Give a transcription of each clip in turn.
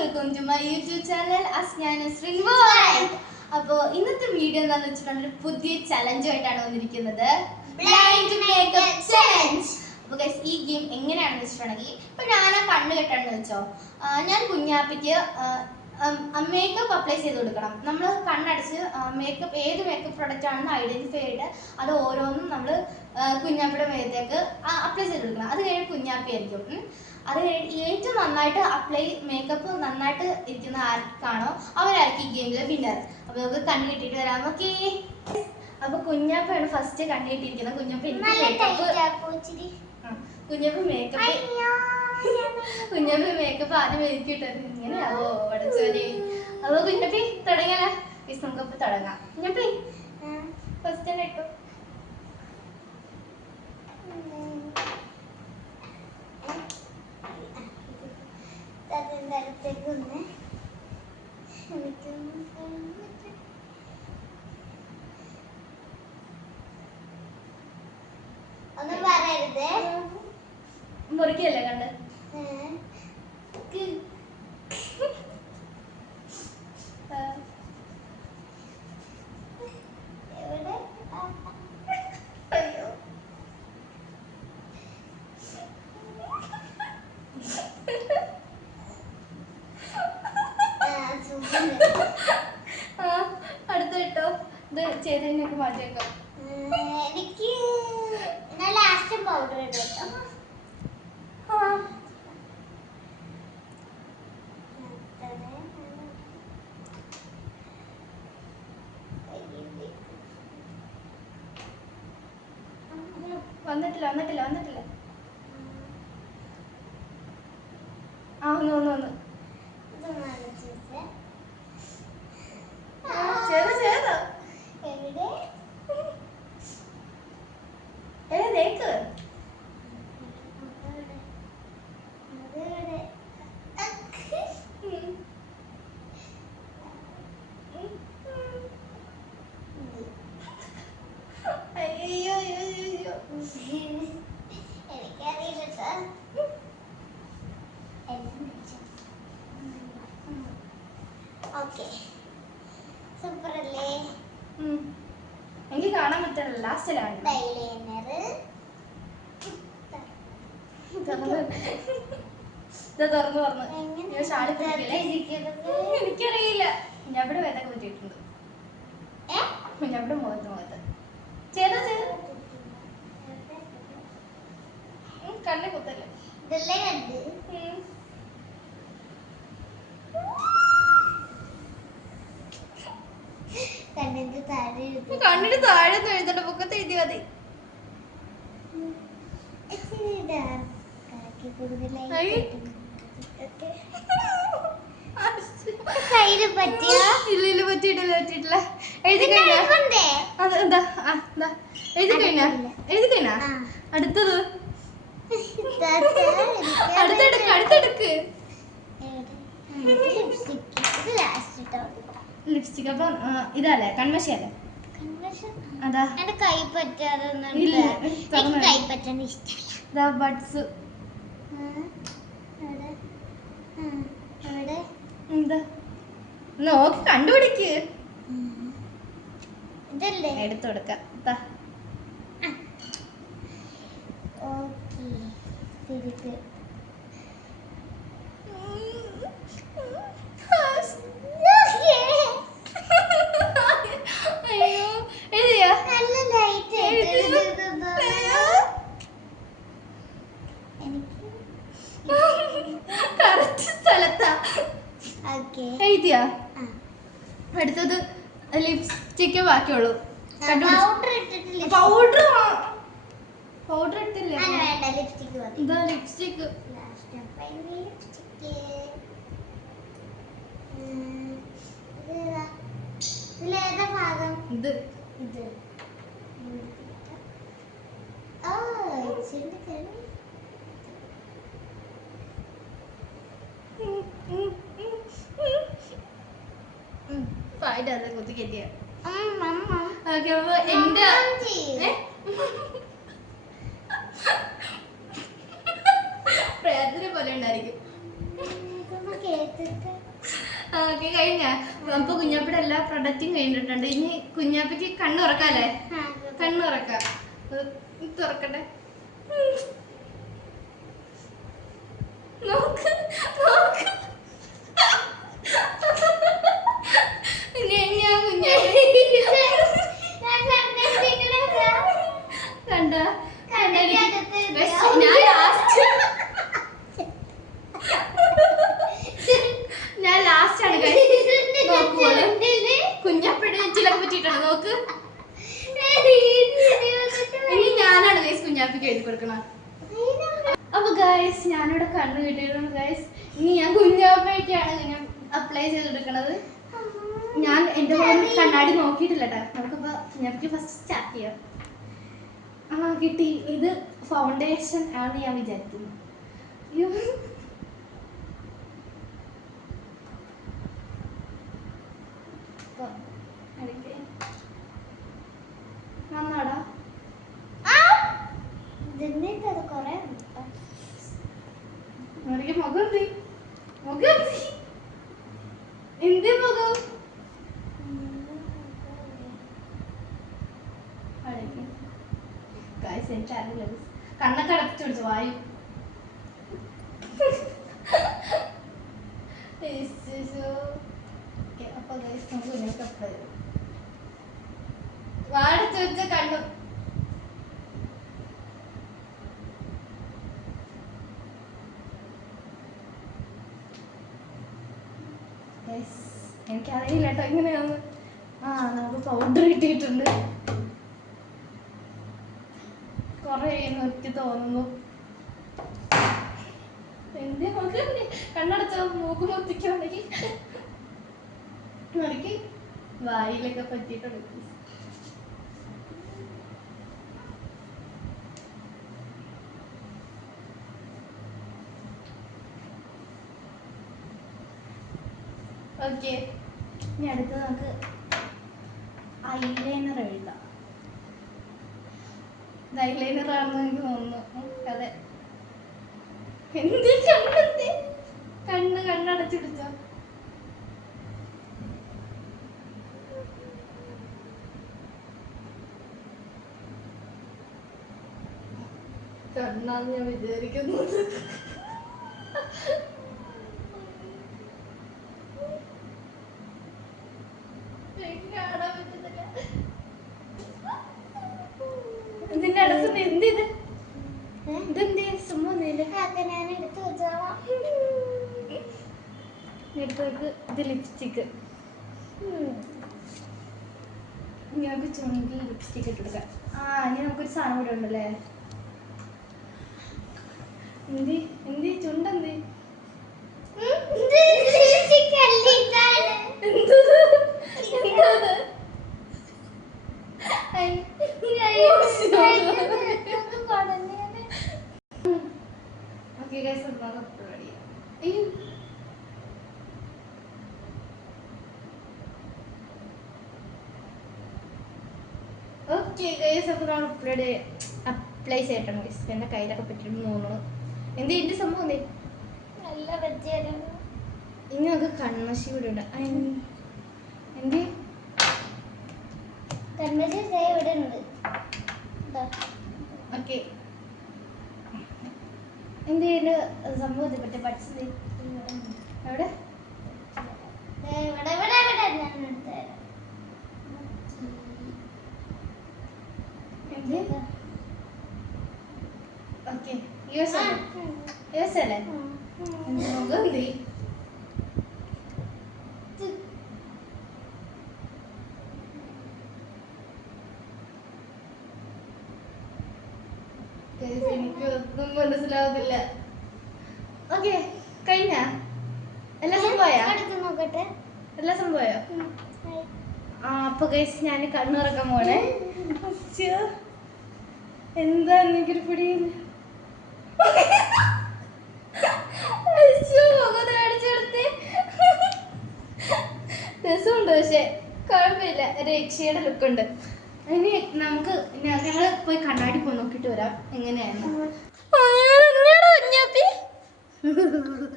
Welcome to my YouTube channel അസ്നാന ശ്രീൻവായ്. അപ്പോൾ ഇന്നത്തെ വീഡിയോ എന്താണെന്ന് വെച്ചിട്ടുണ്ടെങ്കിൽ ഒരു പുതിയ ചലഞ്ചുമായിട്ടാണ് വന്നിരിക്കുന്നത്, ബ്ലൈൻഡ് മേക്കപ്പ് ചലഞ്ച്. അപ്പോൾ ഗൈസ് ഈ ഗെയിം എങ്ങനെയാണെന്ന് വെച്ചിട്ടുണ്ടെങ്കിൽ ഇപ്പോൾ ഞാൻ ആ കണ്ണ് കെട്ടണമെന്ന് വെച്ചോ, ഞാൻ കുഞ്ഞാപ്പിക്ക് മേക്കപ്പ് അപ്ലൈ ചെയ്ത് കൊടുക്കണം. നമ്മൾ കണ്ണടച്ച് മേക്കപ്പ് ഏത് മേക്കപ്പ് പ്രൊഡക്റ്റ് ആണെന്ന് ഐഡൻറ്റിഫൈ ചെയ്തിട്ട് അത് ഓരോന്നും നമ്മൾ കുഞ്ഞാപ്പിയുടെ മേത്തേക്ക് അപ്ലൈ ചെയ്ത് കൊടുക്കണം. അത് കഴിഞ്ഞ് കുഞ്ഞാപ്പി ആയിരിക്കും. അത് കഴിഞ്ഞ് ഏറ്റവും നന്നായിട്ട് മേക്കപ്പ് നന്നായിട്ട് ഇരിക്കുന്ന ആർക്കാണോ അവരായിരിക്കും ഈ ഗെയിമിലെ വിന്നർ. അപ്പോൾ നമുക്ക് കണ്ണ് കെട്ടിയിട്ട് വരാം. ഓക്കേ, അപ്പോൾ കുഞ്ഞാപ്പയാണ് ഫസ്റ്റ് കണ്ണ് കെട്ടിയിരിക്കുന്നത്. കുഞ്ഞാപ്പ മേക്കപ്പ് ആദ്യം ഒരുക്കിയിട്ട് ഇങ്ങനെയാവോ പഠിച്ചോനെ. അപ്പോൾ കുഞ്ഞപ്പി തുടങ്ങിയാലോ? പ്ലീസ് നമുക്കപ്പോൾ തുടങ്ങാം. കുഞ്ഞപ്പി ഫസ്റ്റ് തന്നെ ഇട്ടു. ഒന്നും പറയരുത്, മുറിക്കല്ലേ കണ്ട്. അടുത്ത കേട്ടോ, ഇത് ചെയ്തതിനൊക്കെ മാറ്റിയേക്കാം. എനിക്ക് ലാസ്റ്റ് പൗഡർ ഇടും. വന്നിട്ടില്ല. ഒന്ന് ചേതോ തേക്ക്. അയ്യോ എനിക്കറിയില്ല. ഓക്കെ, സൂപ്പർ അല്ലേ? എനിക്ക് കാണാൻ പറ്റില്ല. ലാസ്റ്റിലാണ് തുറന്ന് എനിക്കറിയില്ല. കുഞ്ഞാപ്പിടെ വേദൊക്കെ പറ്റിയിട്ടുണ്ട്. കുഞ്ഞാപ്പിടെ മുഖത്ത് ചെയ്തോ കണ്ണെ കുത്തല്ലേ. കണ്ണിന് താഴെ എഴുതണ്ട, പൊക്കത്ത് എഴുതി മതി. പറ്റിയിട്ടില്ല. എഴുതി കഴിഞ്ഞ അടുത്തത് അടുത്തെടുക്ക്. ലിപ്സ്റ്റിക്. അപ്പം ഇതല്ലേ കൺമശിയല്ലേ? അതാ കൈ പറ്റാതെ ബഡ്സ്. എന്താ നോക്കി കണ്ടുപിടിക്ക്. ഇതല്ലേ എടുത്തു കൊടുക്കാം. എഴുതിയാ? അടുത്തത് ലിപ്സ്റ്റിക്ക് ബാക്കിയുള്ളൂ. പൗഡർ ഇട്ടില്ല. ഇതാ ലിപ്സ്റ്റിക്ക്. ഇത് കുത്തി കെട്ടിയ. ഓക്കെ, അപ്പൊ എന്റെ പ്രാർത്ഥന പോലെ ഉണ്ടായിരിക്കും. ഓക്കെ കഴിഞ്ഞ അപ്പൊ കുഞ്ഞാപ്പിയുടെ എല്ലാ പ്രൊഡക്റ്റും കഴിഞ്ഞിട്ടുണ്ട്. ഇനി കുഞ്ഞാപ്പിക്ക് കണ്ണ് തുറക്കാല്ലേ? കണ്ണ് തുറക്കാം. തുറക്കട്ടെ. നോക്ക് നോക്ക്. ഞാൻ കുഞ്ഞാപ്പി കണ്ട ഞാൻ ലാസ്റ്റ് ആണ് കുഞ്ഞാപ്പിയുടെ ചിലക്ക് പറ്റിയിട്ടാണ്. നോക്ക് ഇനി ഞാനാണ് ഗൈസ് കുഞ്ഞാപ്പിക്ക് എഴുതി കൊടുക്കണം. അപ്പൊ ഗൈസ് ഞാനിവിടെ കണ്ണ് കിട്ടിയിരുന്നു ഗൈസ്. ഇനി ഞാൻ കുഞ്ഞാപ്പയ്ക്കാണ് ഞാൻ അപ്ലൈ ചെയ്തെടുക്കണത്. ഞാൻ എന്റെ കണ്ണാടി നോക്കിയിട്ടില്ല കേട്ടോ. നമുക്കിപ്പോ കുഞ്ഞാപ്പിക്ക് ഫസ്റ്റ് സ്റ്റാർട്ട് ചെയ്യാം. കിട്ടി. ഇത് ഫൗണ്ടേഷൻ ആണ് ഞാൻ വിചാരിക്കുന്നു. വന്നാടാ മുഖം മുഖം എന്ത് മുഖം എനിക്കറിയില്ല. കണ്ണൊക്കെ അടച്ചു പിടിച്ചു വായു. അപ്പൊ നമുക്ക് കുഞ്ഞൊക്കെ അപ്ലൈ ചെയ്തു. വാടച്ചു വെച്ച കണ്ണു എനിക്കറിയില്ല കേട്ടോ എങ്ങനെയാന്ന്. നമുക്ക് പൗഡർ കിട്ടിയിട്ടുണ്ട്. കൊറേ എനിക്ക് തോന്നുന്നു. എന്റെ നമുക്ക് കണ്ണടച്ച മൂക്ക് മൊത്തിക്കാണെങ്കിൽ മറിക്ക് വായിലൊക്കെ പറ്റിയിട്ടുണ്ട്. ഓക്കെ ഇനി അടുത്ത് നമുക്ക് ഐലൈനർ എഴുതാം. ഐലൈനർ ആണെന്ന് എനിക്ക് തോന്നുന്നു. അതെ. എന്ത് കണ്ണടച്ചിടിച്ചോ? കണ്ണാന്ന് ഞാൻ വിചാരിക്കുന്നത്. ഇതിന്റെ അടുത്ത് എന്ത് ഇത് ഇതെന്തേ സംഭവം എടുത്തേക്ക്. ഇത് ലിപ്സ്റ്റിക്ക്. ഞങ്ങൾക്ക് ചുണ്ടിൽ ലിപ്സ്റ്റിക്ക് ഇട്ടെടുക്കാം. ഇനി നമുക്കൊരു സാധനം കൂടെ ഉണ്ടല്ലേ. എന്തി ചുണ്ടെന്തി Okay guys, I'm not ready. Okay guys, I'm not ready. Apply ചെയ്യട്ടെ guys. എന്റെ കയ്യിലൊക്കെ പറ്റിയിട്ട് തോന്നുന്നു. എന്ത് സംഭവം എന്തേ? നല്ല വെച്ചായിരുന്നു. ഇനി നമുക്ക് കൺമഷി കൂടെ ഉണ്ട്. എന്ത് കൺമഷി ഇവിടെ ഉണ്ട്. ഓക്കെ എന്ത് സംഭവത്തെ പറ്റി പഠിച്ചത് എവിടെ? ഓക്കെ യൂസ് അല്ലേ? മുഖം എന്ത് എനിക്ക് ഒന്നും മനസ്സിലാവുന്നില്ല. ഓക്കെ കഴിഞ്ഞ എല്ലാ സംഭവമായോ? എല്ലാ സംഭവമായോ? അപ്പൊ ഗൈസ് ഞാൻ കണ്ണുറക്കാൻ പോണേ. എന്താ എനിക്കൊരു പിടിയില്ല. രസമുണ്ട് പക്ഷെ കുഴപ്പമില്ല. രക്ഷയുടെ ലുക്കുണ്ട്. ഇനി നമുക്ക് ഞങ്ങള് പോയി കണ്ണാടി പോയി നോക്കിട്ട് വരാം എങ്ങനെയായിരുന്നു.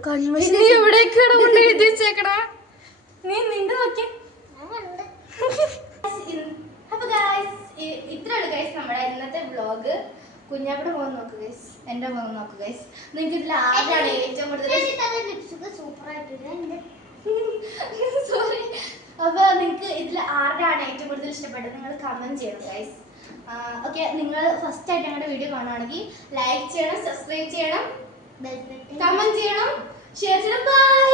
കൺമഷി നീ എവിടേക്കാണ് കൊണ്ട് എഴുതി വെച്ചേക്കടാ? നീ നിന്റെ നോക്കിയ. അപ്പൊ ഗൈസ് ഇത്രയുള്ളൂ ഗൈസ് നമ്മുടെ ഇന്നത്തെ വ്ളോഗ്. കുഞ്ഞാപ്പിടെ മുഖം നോക്ക് ഗൈസ്, എന്റെ മുഖം നോക്ക് ഗൈസ്. നിങ്ങൾക്ക് ഇതിൽ ആരാണ് ഏറ്റവും കൂടുതൽ സൂപ്പർ ആയിട്ടുണ്ട്. സോറി. അപ്പൊ നിങ്ങൾക്ക് ഇതിൽ ആരാണ് ഏറ്റവും കൂടുതൽ ഇഷ്ടപ്പെട്ടത് നിങ്ങൾ കമന്റ് ചെയ്യണം ഗൈസ്. ഓക്കെ, നിങ്ങൾ ഫസ്റ്റ് ആയിട്ട് ഞങ്ങളുടെ വീഡിയോ കാണുകയാണെങ്കിൽ ലൈക്ക് ചെയ്യണം, സബ്സ്ക്രൈബ് ചെയ്യണം, കമന്റ് ചെയ്യണം, ഷെയർ ചെയ്യണം. ബൈ.